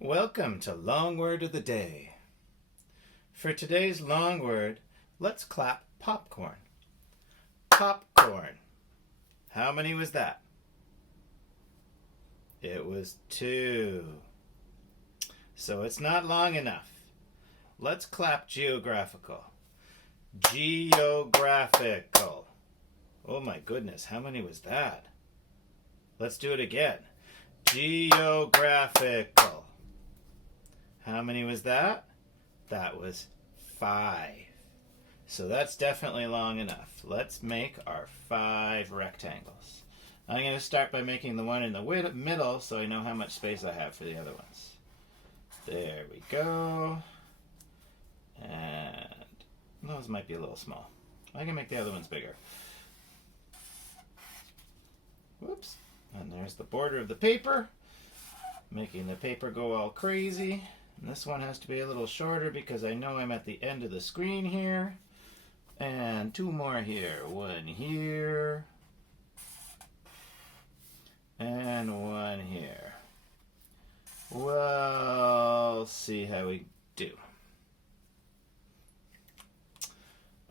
Welcome to Long Word of the Day. For today's long word, let's clap popcorn. Popcorn. How many was that? It was 2. So it's not long enough. Let's clap geographical. Geographical. Oh my goodness, how many was that? Let's do it again. Geographical. How many was that? That was 5. So that's definitely long enough. Let's make our 5 rectangles. I'm going to start by making the one in the middle so I know how much space I have for the other ones. There we go. And those might be a little small. I can make the other ones bigger. Whoops. And there's the border of the paper, making the paper go all crazy. And this one has to be a little shorter because I know I'm at the end of the screen here. And 2 more here. 1 here. And 1 here. We'll see how we do.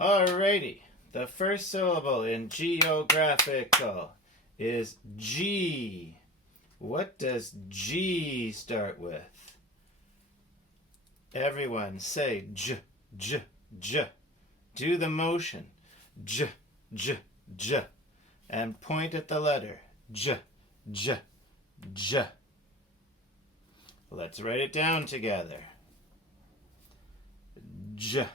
Alrighty. The first syllable in geographical is G. What does G start with? Everyone say J, J, J. Do the motion. J, J, J. And point at the letter. J, J, J. Let's write it down together. J.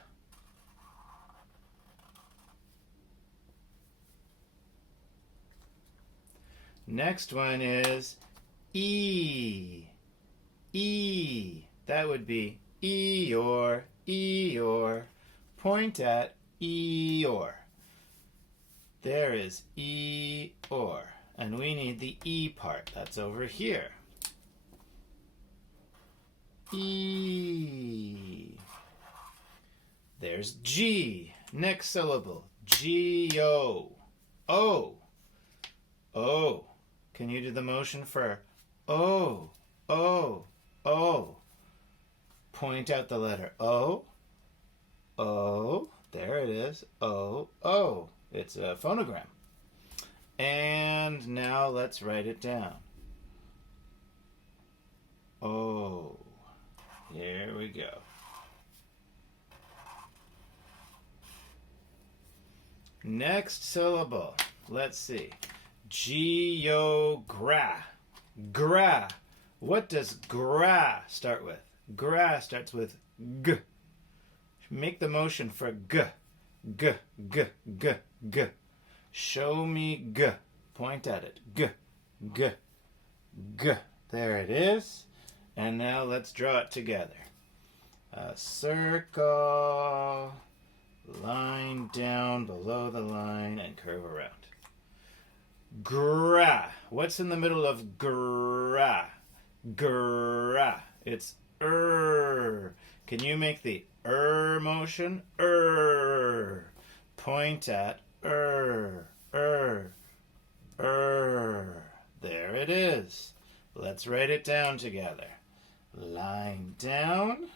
Next one is E. E. That would be Eeyore, Eeyore. Point at Eeyore. There is Eeyore. And we need the E part. That's over here. E. There's G. Next syllable. G-O. O. O. Can you do the motion for O? O. O. Point out the letter O. O. There it is. O. O. It's a phonogram. And now let's write it down. O. Here we go. Next syllable. Let's see. Geogra. Gra. What does gra start with? Gra starts with G. Make the motion for G. G, G, G, G. Show me G. Point at it. G, G, G. There it is. And now let's draw it together. A circle. Line down below the line and curve around. Gra. What's in the middle of gra? Gra. It's Can you make the motion? Point at There it is. Let's write it down together. Line down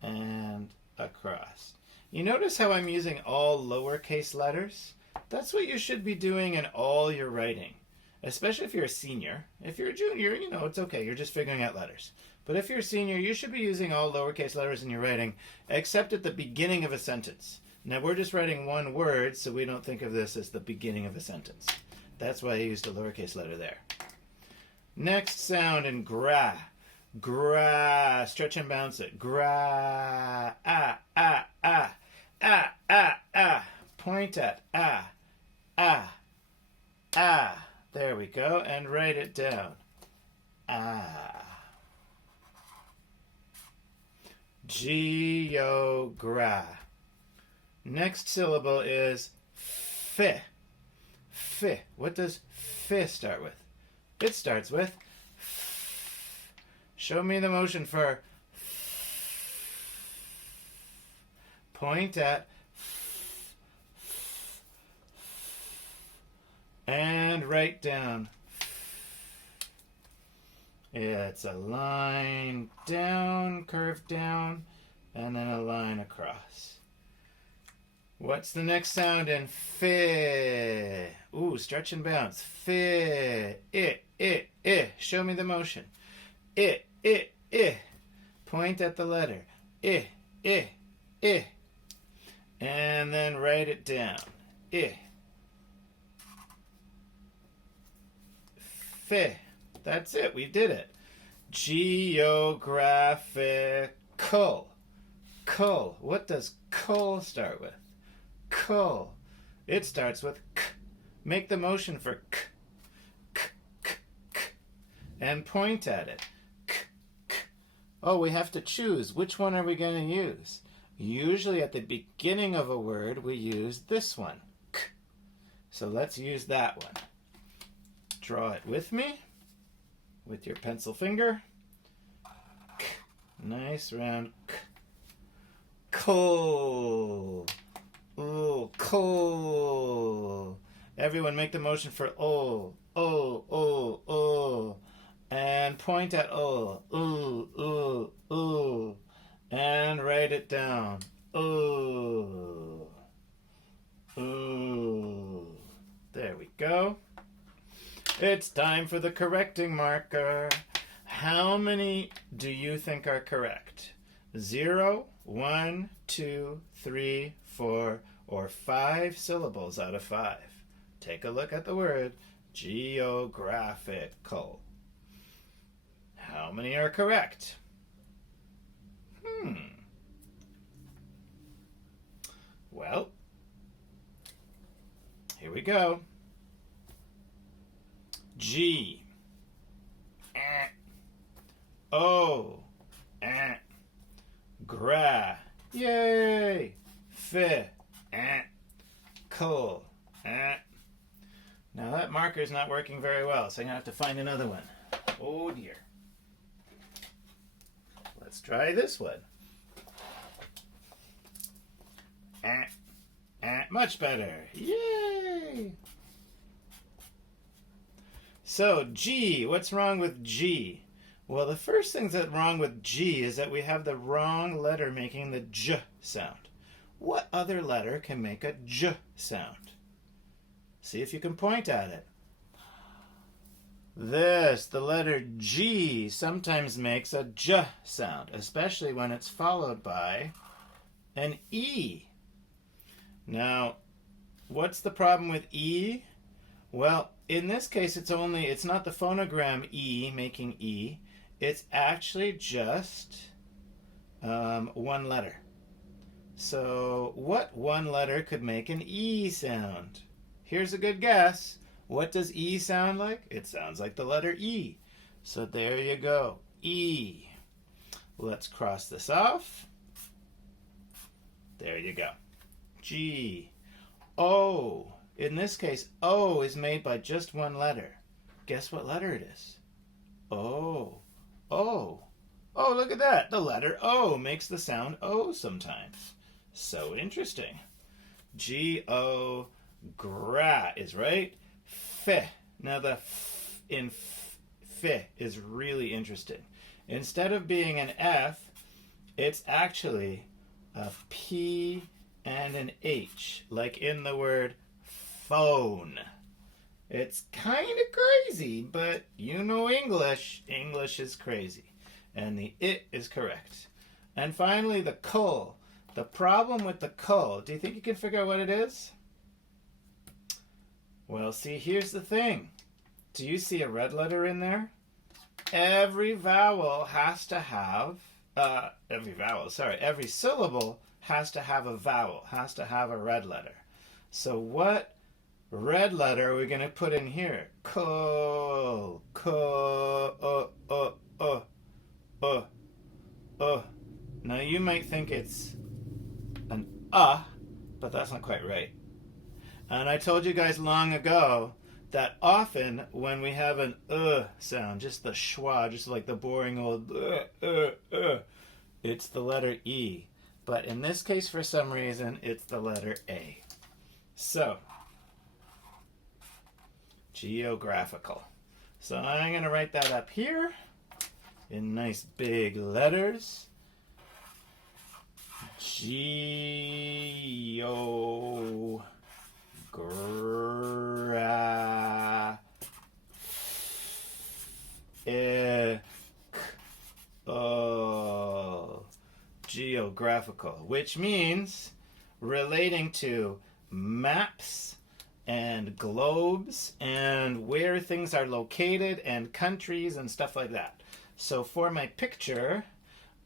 and across. You notice how I'm using all lowercase letters? That's what you should be doing in all your writing, especially if you're a senior. If you're a junior, it's okay. You're just figuring out letters. But if you're a senior, you should be using all lowercase letters in your writing, except at the beginning of a sentence. Now, we're just writing one word, so we don't think of this as the beginning of a sentence. That's why I used a lowercase letter there. Next sound in gra. Gra. Stretch and bounce it. Gra. Ah, ah, ah. Ah, ah, ah. Point at ah, ah, ah. There we go. And write it down. Ah. Geogra. Next syllable is fi. Fi. What does fi start with? It starts with f. Show me the motion for point at and write down. It's a line down, curve down, and then a line across. What's the next sound in fi? Ooh, stretch and bounce. Fi. I. Show me the motion. I. Point at the letter. I. And then write it down. I. Fi. That's it. We did it. Geographical. Cull. What does cull start with? Cull. It starts with k. Make the motion for k. K, k, k. And point at it. K, k. Oh, we have to choose. Which one are we going to use? Usually at the beginning of a word, we use this one. K. So let's use that one. Draw it with me. With your pencil finger. K. Nice round k. Coal. Ooh, coal. Everyone make the motion for oh. And point at ooh. And write it down. Ooh. There we go. It's time for the correcting marker. How many do you think are correct? 0, 1, 2, 3, 4, or 5 syllables out of 5. Take a look at the word geographical. How many are correct? Well, here we go. G. O. Gra. Yay. Fi. Cool. Now that marker is not working very well, so I'm going to have to find another one. Oh dear. Let's try this one. Much better. Yay! So, G. What's wrong with G? Well, the first thing that's wrong with G is that we have the wrong letter making the J sound. What other letter can make a J sound? See if you can point at it. The letter G sometimes makes a J sound, especially when it's followed by an E. Now, what's the problem with E? Well, in this case, it's not the phonogram E making E. It's actually just one letter. So, what one letter could make an E sound? Here's a good guess. What does E sound like? It sounds like the letter E. So there you go. E. Let's cross this off. There you go. G. O. In this case, O is made by just one letter. Guess what letter it is? O. O. Oh, look at that. The letter O makes the sound O sometimes. So interesting. G-O. Gra is right. F. Now the F in F is really interesting. Instead of being an F, it's actually a P and an H, like in the word phone. It's kind of crazy, but you know English. English is crazy. And the it is correct. And finally, the cull. The problem with the cull, do you think you can figure out what it is? Well, see, here's the thing. Do you see a red letter in there? Every syllable has to have a vowel, has to have a red letter. So what red letter are we going to put in here? Cull. Now you might think it's an but that's not quite right. And I told you guys long ago that often when we have an sound, just the schwa, just like the boring old it's the letter E. But in this case, for some reason, it's the letter A. So, geographical. So I'm going to write that up here. in nice big letters. Geographical. Geographical, which means relating to maps and globes and where things are located and countries and stuff like that. So for my picture,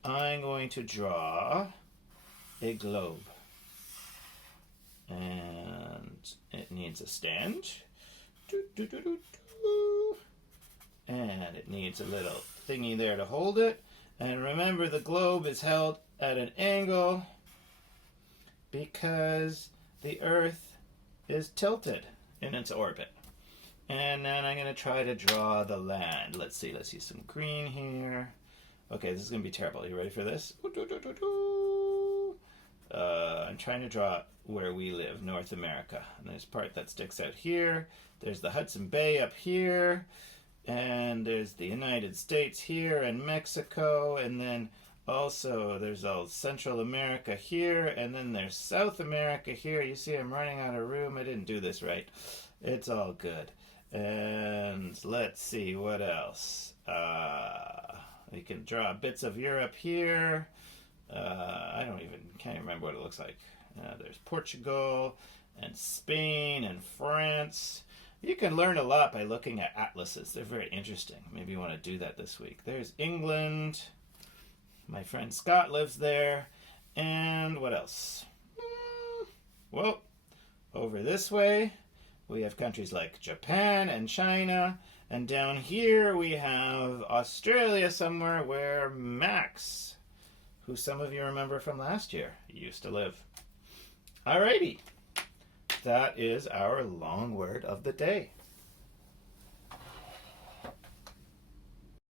I'm going to draw a globe. And it needs a stand. And it needs a little thingy there to hold it. And remember, the globe is held at an angle because the Earth is tilted in its orbit. And then I'm going to try to draw the land. Let's see, let's use some green here. Okay, this is going to be terrible. Are you ready for this? I'm trying to draw where we live, North America. And there's part that sticks out here. There's the Hudson Bay up here. And there's the United States here and Mexico. And then also there's all Central America here. And then there's South America here. You see I'm running out of room. I didn't do this right. It's all good. And let's see what else. You can draw bits of Europe here. Can't remember what it looks like. There's Portugal and Spain and France. You can learn a lot by looking at atlases. They're very interesting. Maybe you want to do that this week. There's England. My friend Scott lives there. And what else? Well, over this way, we have countries like Japan and China. And down here, we have Australia somewhere where Max, who some of you remember from last year, used to live. Alrighty. That is our long word of the day.